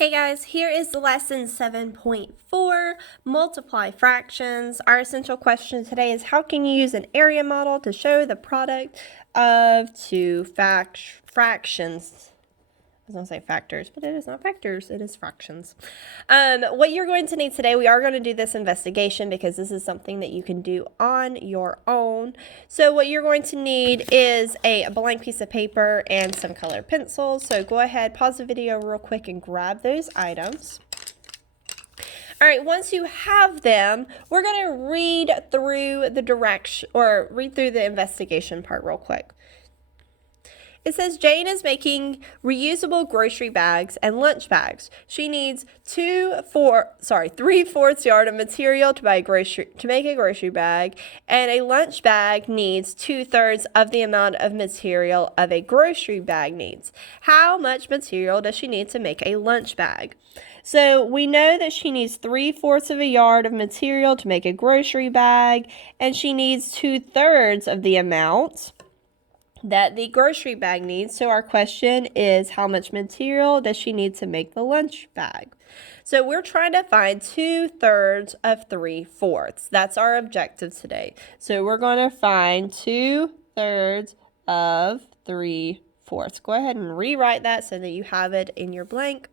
Hey guys, here is lesson 7.4, multiply fractions. Our essential question today is how can you use an area model to show the product of two fractions? I was going to say factors, but it is not factors, it is fractions. What you're going to need today, we are going to do this investigation because this is something that you can do on your own. So what you're going to need is a blank piece of paper and some colored pencils. So go ahead, pause the video real quick and grab those items. All right, once you have them, we're going to read through the investigation part real quick. It says Jane is making reusable grocery bags and lunch bags. She needs 3/4 yard of material to make a grocery bag, and a lunch bag needs 2/3 of the amount of material of a grocery bag needs. How much material does she need to make a lunch bag? So we know that she needs 3/4 of a yard of material to make a grocery bag, and she needs 2/3 of the amount that the grocery bag needs. So our question is, how much material does she need to make the lunch bag? So we're trying to find 2/3 of 3/4. That's our objective today. So we're going to find 2/3 of 3/4. Go ahead and rewrite that so that you have it in your blank.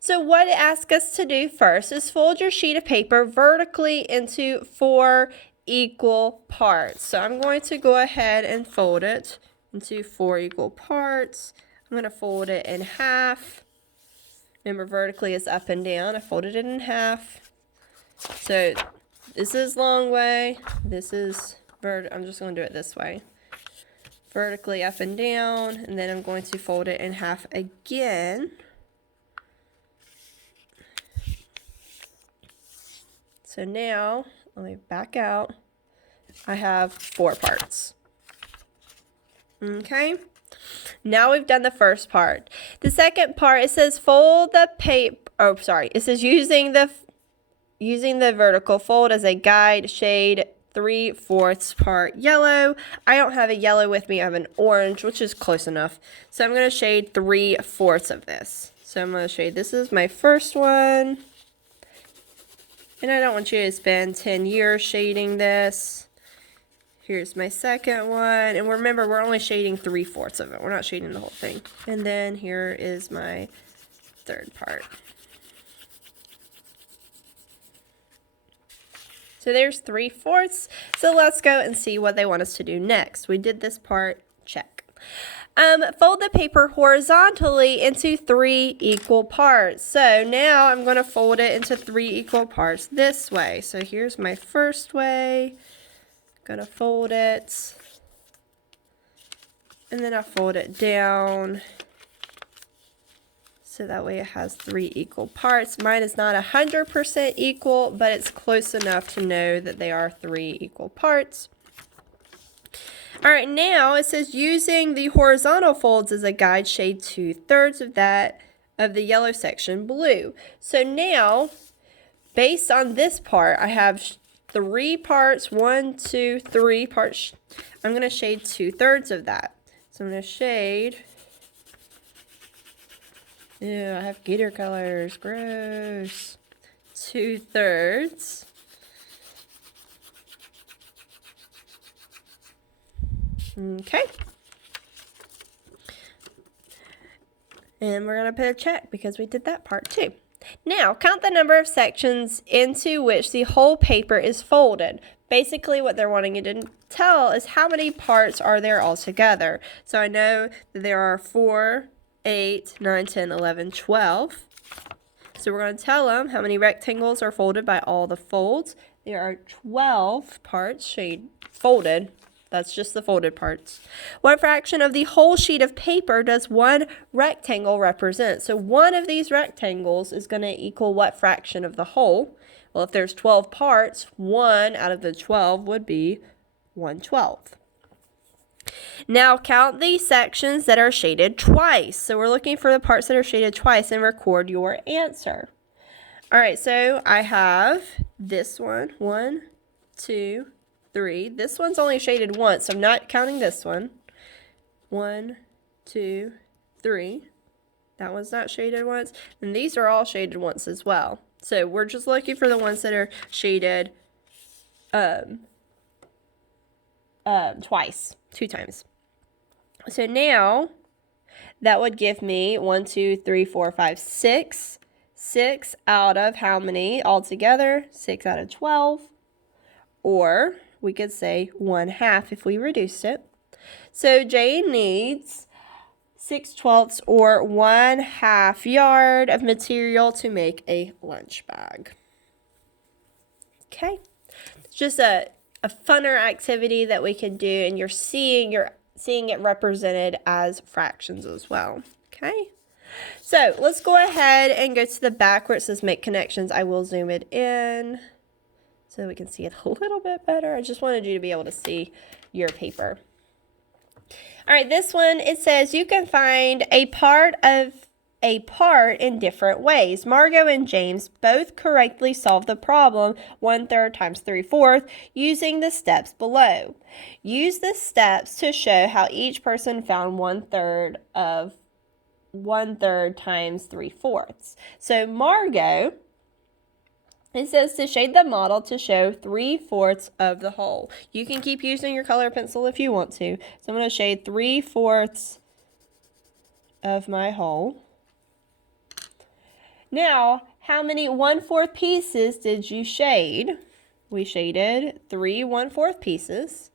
So what it asks us to do first is fold your sheet of paper vertically into 4 equal parts. So I'm going to go ahead and fold it into 4 equal parts. I'm going to fold it in half. Remember, vertically is up and down. I folded it in half. So this is long way. This is I'm just going to do it this way. Vertically up and down, and then I'm going to fold it in half again. So now, let me back out. I have 4 parts. Okay, now we've done the first part. The second part, it says fold the paper, it says using the vertical fold as a guide, shade 3/4 part yellow. I don't have a yellow with me, I have an orange, which is close enough. So I'm going to shade 3/4 of this. So I'm going to shade, this is my first one. And I don't want you to spend 10 years shading this. Here's my second one. And remember, we're only shading 3/4 of it. We're not shading the whole thing. And then here is my third part. So there's 3/4. So let's go and see what they want us to do next. We did this part, check. Fold the paper horizontally into 3 equal parts. So now I'm going to fold it into 3 equal parts this way. So here's my first way. Gonna fold it, and then I fold it down so that way it has 3 equal parts. Mine is not 100% equal, but it's close enough to know that they are 3 equal parts. All right, now it says using the horizontal folds as a guide, shade 2/3 of the yellow section blue. So now, based on this part, I have 3 parts, 1, 2, 3 parts. I'm going to shade 2/3 of that. So I'm going to shade. Ew, I have gator colors. Gross. 2/3. Okay. And we're going to put a check because we did that part too. Now, count the number of sections into which the whole paper is folded. Basically, what they're wanting you to tell is how many parts are there altogether. So I know that there are 4, 8, 9, 10, 11, 12. So we're going to tell them how many rectangles are folded by all the folds. There are 12 parts folded. That's just the folded parts. What fraction of the whole sheet of paper does one rectangle represent? So one of these rectangles is going to equal what fraction of the whole? Well, if there's 12 parts, 1 out of the 12 would be 1/12. Now count the sections that are shaded twice. So we're looking for the parts that are shaded twice and record your answer. All right, so I have this one, 1, 2, 3. This one's only shaded once, so I'm not counting this one. 1, 2, 3. That one's not shaded once. And these are all shaded once as well. So we're just looking for the ones that are shaded twice, 2 times. So now that would give me 1, 2, 3, 4, 5, 6. 6 out of how many altogether? 6 out of 12. Or we could say 1/2 if we reduced it. So Jane needs 6/12 or 1/2 yard of material to make a lunch bag. Okay, it's just a funner activity that we can do, and you're seeing it represented as fractions as well. Okay, so let's go ahead and go to the back where it says make connections. I will zoom it in so we can see it a little bit better. I just wanted you to be able to see your paper. All right, this one, it says you can find a part in different ways. Margot and James both correctly solved the problem 1/3 times 3/4 using the steps below. Use the steps to show how each person found 1/3 times 3/4. So Margot, it says to shade the model to show 3/4 of the whole. You can keep using your color pencil if you want to. So I'm going to shade 3/4 of my whole. Now, how many 1/4 pieces did you shade? We shaded 3 1/4 pieces.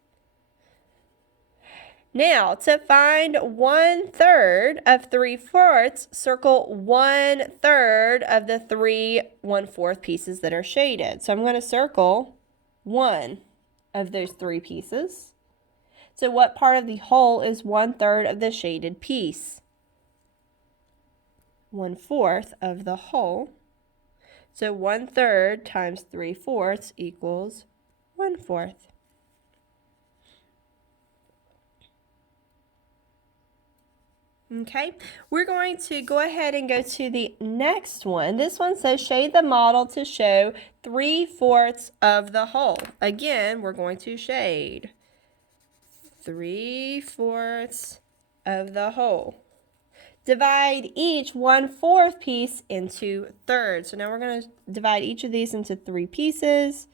Now, to find 1/3 of 3/4, circle 1/3 of the 3 1/4 pieces that are shaded. So I'm going to circle 1 of those 3 pieces. So what part of the whole is 1/3 of the shaded piece? 1/4 of the whole. So 1/3 times 3/4 equals 1/4. Okay, we're going to go ahead and go to the next one. This one says shade the model to show 3/4 of the whole. Again, we're going to shade 3/4 of the whole. Divide each 1/4 piece into thirds. So now we're going to divide each of these into 3 pieces.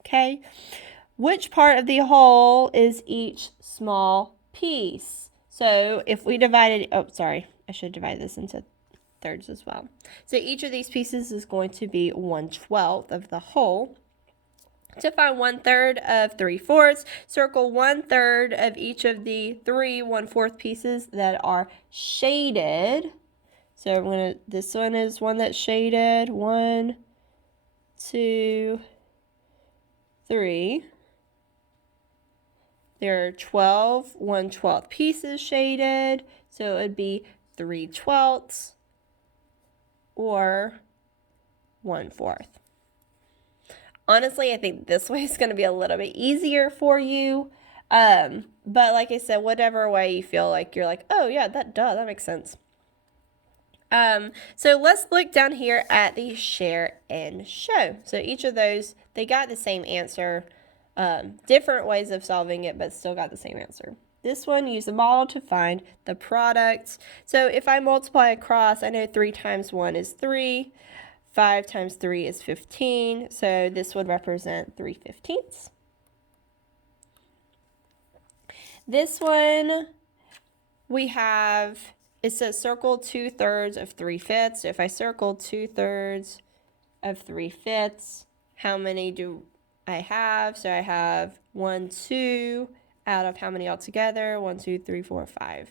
Okay. Which part of the whole is each small piece? So if we divided, I should divide this into thirds as well. So each of these pieces is going to be 1/12 of the whole. To find 1/3 of 3/4, circle 1/3 of each of the 3 1/4 pieces that are shaded. So this one is one that's shaded. 1, 2, 3. There are 12 1/12 pieces shaded, so it would be 3/12 or 1/4. Honestly, I think this way is going to be a little bit easier for you. But like I said, whatever way you feel like you're like, oh yeah, that makes sense. So let's look down here at the share and show. So each of those, they got the same answer. Different ways of solving it, but still got the same answer. This one, use the model to find the product. So if I multiply across, I know 3 times 1 is 3. 5 times 3 is 15. So this would represent 3/15. This one, we have, it says circle 2/3 of 3/5. So if I circle 2/3 of 3/5, how many do I have? So I have 1, 2 out of how many altogether? 1, 2, 3, 4, 5.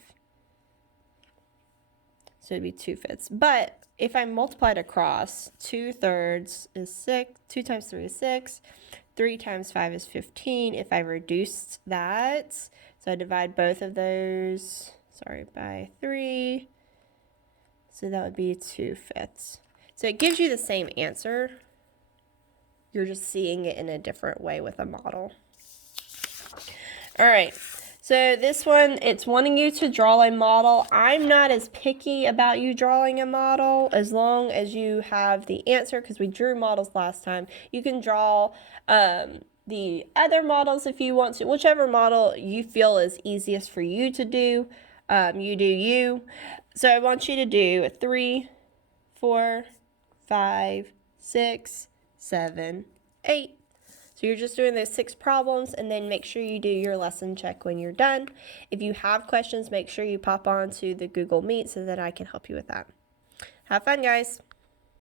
So it'd be 2/5. But if I multiply it across, 2/3 is 6. 2 times 3 is 6. 3 times 5 is 15. If I reduced that, so I divide both of those, by 3. So that would be 2/5. So it gives you the same answer. You're just seeing it in a different way with a model. All right, so this one, it's wanting you to draw a model. I'm not as picky about you drawing a model as long as you have the answer, because we drew models last time. You can draw the other models if you want to, whichever model you feel is easiest for you to do. You do you. So I want you to do 3, 4, 5, 6, 7, 8. So you're just doing those 6 problems, and then make sure you do your lesson check when you're done. If you have questions, make sure you pop on to the Google Meet so that I can help you with that. Have fun, guys.